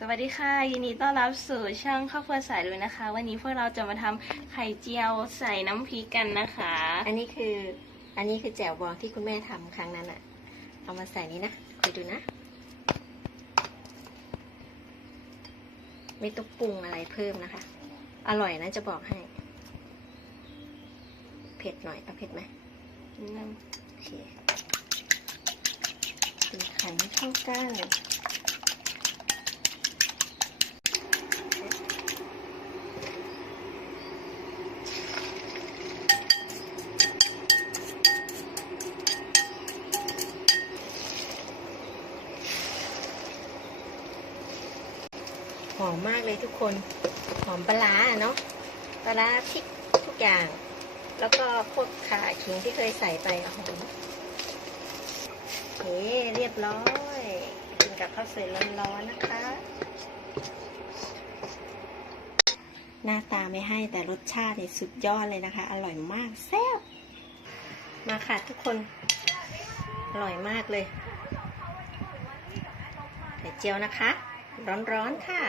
สวัสดีค่ะ ยินดีต้อนรับสู่ช่องครอบครัวสายลุยนะคะ วันนี้พวกเราจะมาทำไข่เจียวใส่น้ำพริกกันนะคะ อันนี้คือ อันนี้คือแจ่วบองที่คุณแม่ทำครั้งนั้นอะเอามาใส่นี้นะคุยดูนะ ไม่ต้องปรุงอะไรเพิ่มนะคะ อร่อยนะจะบอกให้ เผ็ดหน่อยเอาเผ็ดไหมโอเคตีไข่ให้เข้ากัน หอมมากเลยทุกคน หอมปลาเนาะปลาพริกทุกอย่าง แล้วก็พวกขาขิงที่เคยใส่ไปหอมโอเคเรียบร้อยกินกับข้าวสวยร้อนๆนะคะ หน้าตาไม่ให้แต่รสชาตินี่สุดยอดเลยนะคะ อร่อยมากแซ่บมาค่ะทุกคน อร่อยมากเลยไข่เจียวนะคะ ร้อนๆค่ะ